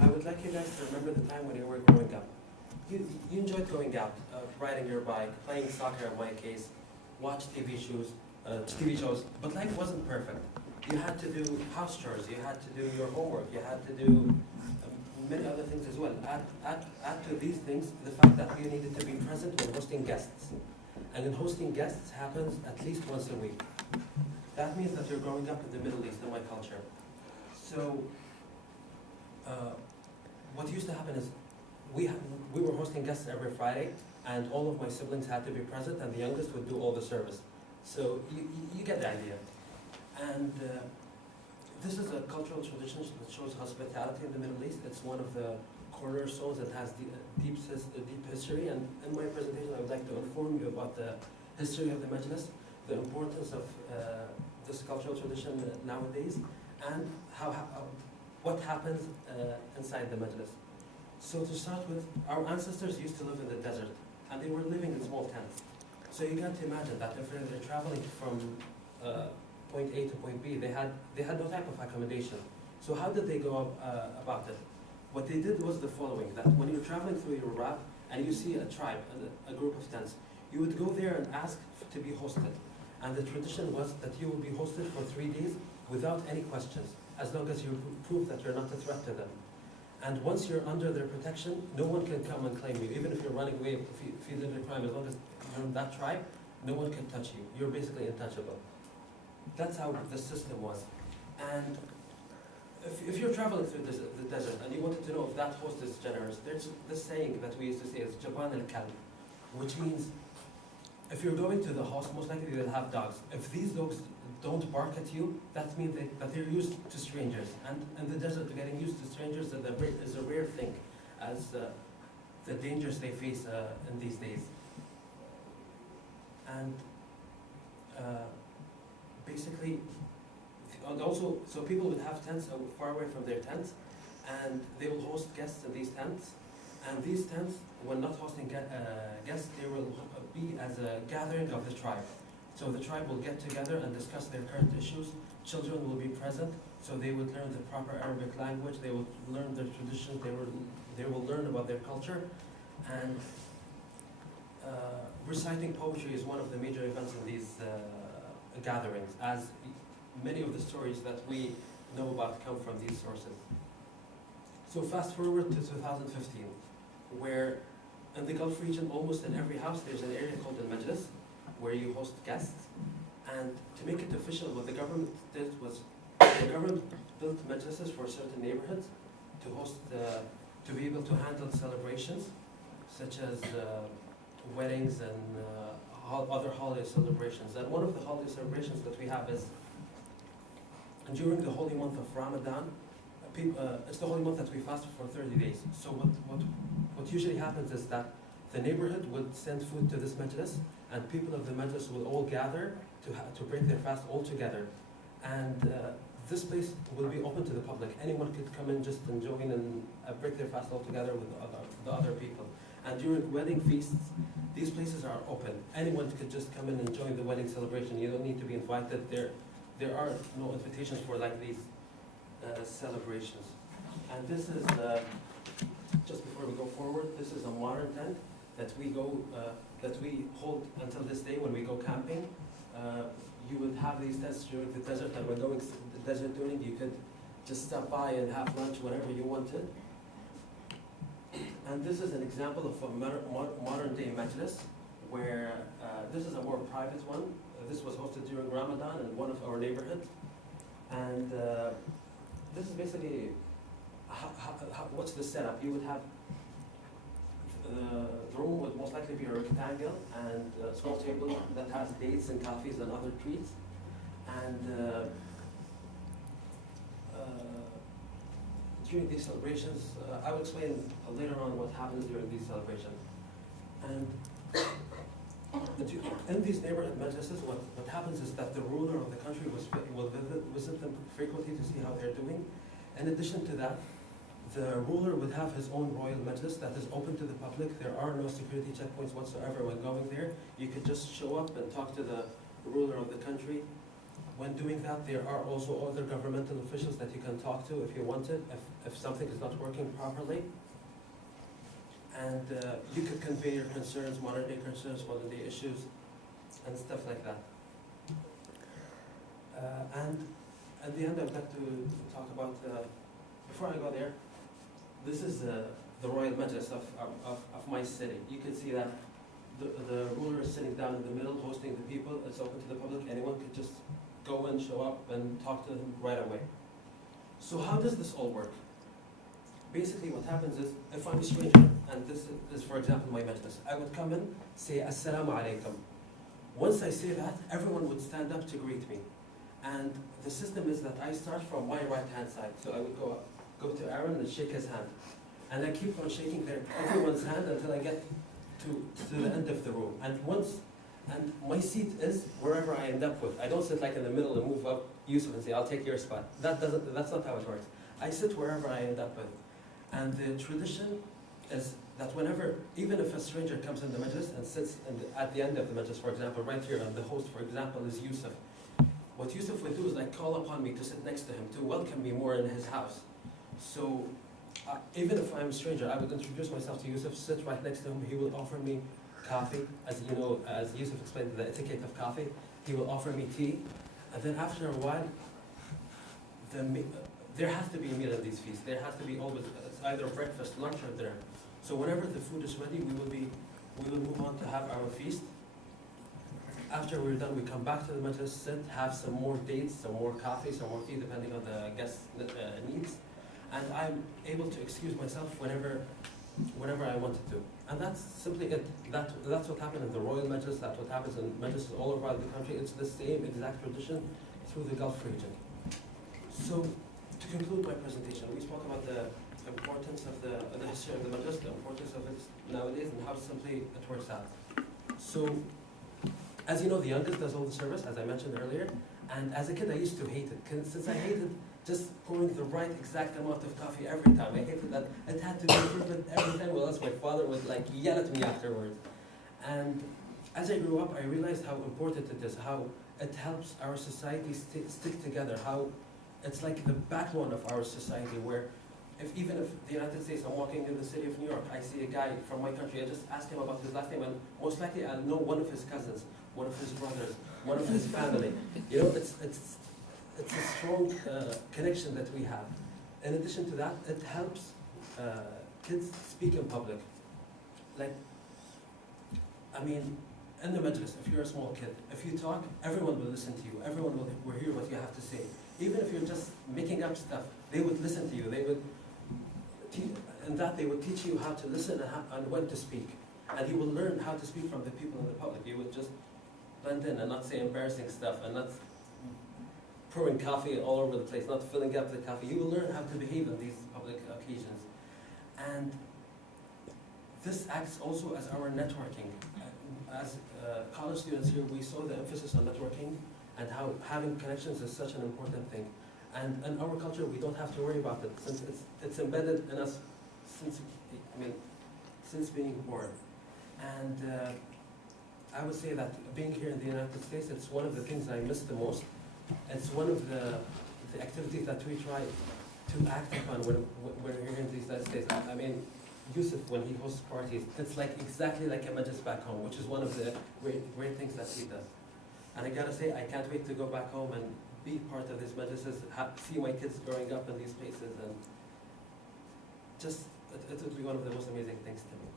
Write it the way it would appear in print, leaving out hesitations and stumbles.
I would like you guys to remember the time when you were growing up. You enjoyed going out, riding your bike, playing soccer in my case, watch TV shows, but life wasn't perfect. You had to do house chores, you had to do your homework, you had to do many other things as well. Add to these things the fact that you needed to be present when hosting guests. And in hosting guests happens at least once a week. That means that you're growing up in the Middle East, in my culture. So, what used to happen is we were hosting guests every Friday, and all of my siblings had to be present, and the youngest would do all the service. So you get the idea. And this is a cultural tradition that shows hospitality in the Middle East. It's one of the cornerstones that has deep history. And in my presentation, I would like to inform you about the history of the Majlis, the importance of this cultural tradition nowadays, and what happens inside the Majlis. So to start with, our ancestors used to live in the desert, and they were living in small tents. So you can't imagine that if they're traveling from point A to point B, they had no type of accommodation. So how did they go about it? What they did was the following: that when you're traveling through your route and you see a tribe, a group of tents, you would go there and ask to be hosted. And the tradition was that you would be hosted for 3 days without any questions, as long as you prove that you're not a threat to them. And once you're under their protection, no one can come and claim you. Even if you're running away, if you did a crime, as long as you're in that tribe, no one can touch you. You're basically untouchable. That's how the system was. And if you're traveling through the desert and you wanted to know if that host is generous, there's this saying that we used to say is Jaban al-Kalb, which means if you're going to the host, most likely they'll have dogs. If these dogs don't bark at you, that means that they're used to strangers. And in the desert, getting used to strangers is a rare thing, as the dangers they face in these days. And basically, and also, so people would have tents far away from their tents, and they will host guests in these tents. And these tents, when not hosting guests, they will be as a gathering of the tribe. So the tribe will get together and discuss their current issues. Children will be present, so they would learn the proper Arabic language. They will learn their traditions. They will learn about their culture. And reciting poetry is one of the major events in these gatherings, as many of the stories that we know about come from these sources. So fast forward to 2015, where in the Gulf region, almost in every house, there's an area called the Majlis, where you host guests. And to make it official, what the government did was, the government built majlises for certain neighborhoods to host, to be able to handle celebrations, such as weddings and other holiday celebrations. And one of the holiday celebrations that we have is during the holy month of Ramadan. It's the holy month that we fast for 30 days. So what usually happens is that the neighborhood would send food to this majlis, and people of the majlis will all gather to break their fast all together. And this place will be open to the public. Anyone could come in just and join and break their fast all together with the other people. And during wedding feasts, these places are open. Anyone could just come in and join the wedding celebration. You don't need to be invited. There are no invitations for like these celebrations. And this is, just before we go forward, this is a modern tent that we hold until this day when we go camping. You would have these tents during the desert, and when going desert touring, you could just stop by and have lunch whenever you wanted. And this is an example of a modern day majlis, where this is a more private one. This was hosted during Ramadan in one of our neighborhoods. And this is basically what's the setup. You would have the room would most likely be a rectangle and a small table that has dates and coffees and other treats. And during these celebrations, I will explain later on what happens during these celebrations. And in these neighborhood majlises, what happens is that the ruler of the country will visit them frequently to see how they're doing. In addition to that, the ruler would have his own royal majlis that is open to the public. There are no security checkpoints whatsoever when going there. You could just show up and talk to the ruler of the country. when doing that, there are also other governmental officials that you can talk to if you want it, if something is not working properly. And you could convey your concerns, modern day issues, and stuff like that. And at the end, I'd like to talk about, before I go there, this is the Royal Majlis of my city. You can see that the ruler is sitting down in the middle, hosting the people. It's open to the public. Anyone could just go and show up and talk to them right away. So how does this all work? Basically what happens is, if I'm a stranger, and this is for example my majlis, I would come in, say Assalamu alaikum. Once I say that, everyone would stand up to greet me. And the system is that I start from my right hand side. So I would go to Aaron and shake his hand. And I keep on shaking everyone's hand until I get to the end of the room. And my seat is wherever I end up with. I don't sit like in the middle and move up Yusuf and say, I'll take your spot. That's not how it works. I sit wherever I end up with. And the tradition is that whenever, even if a stranger comes in the majlis and sits at the end of the majlis, for example, right here, and the host, for example, is Yusuf, what Yusuf would do is like call upon me to sit next to him, to welcome me more in his house. So even if I'm a stranger, I would introduce myself to Yusuf, sit right next to him. He will offer me coffee, as you know, as Yusuf explained, the etiquette of coffee. He will offer me tea, and then after a while, there has to be a meal at these feasts. There has to be always, it's either breakfast, lunch, or dinner. So whenever the food is ready, we will move on to have our feast. After we're done, we come back to the majlis, sit, have some more dates, some more coffee, some more tea, depending on the guest's needs. And I'm able to excuse myself whenever I wanted to. And that's simply it. That's what happened in the Royal Majlis, that's what happens in majlises all over the country. It's the same exact tradition through the Gulf region. So, to conclude my presentation, we spoke about the importance of the history of the Majlis, the importance of it nowadays, and how simply it works out. So, as you know, the youngest does all the service, as I mentioned earlier, and as a kid I used to hate it, since I hated just pouring the right exact amount of coffee every time. I hated that it had to be perfect every time, or else my father would like yell at me afterwards. And as I grew up, I realized how important it is, how it helps our society stick together, how it's like the backbone of our society, where even if the United States, I'm walking in the city of New York, I see a guy from my country, I just ask him about his last name, and most likely I'll know one of his cousins, one of his brothers, one of his family. You know, it's a strong connection that we have. In addition to that, it helps kids speak in public. Like, I mean, in the majlis, if you're a small kid, if you talk, everyone will listen to you. Everyone will hear what you have to say. Even if you're just making up stuff, they would listen to you. They would they would teach you how to listen and when to speak. And you will learn how to speak from the people in the public. You would just blend in and not say embarrassing stuff and not pouring coffee all over the place, not filling up the coffee. You will learn how to behave on these public occasions. And this acts also as our networking. As college students here, we saw the emphasis on networking and how having connections is such an important thing. And in our culture, we don't have to worry about it, since it's embedded in us since being born. And I would say that being here in the United States, it's one of the things I miss the most. It's one of the activities that we try to act upon when we're here in the United States. I mean, Yusuf, when he hosts parties, it's like exactly like a majlis back home, which is one of the great things that he does. And I gotta say, I can't wait to go back home and be part of these majlises, see my kids growing up in these places, and just, it would be one of the most amazing things to me.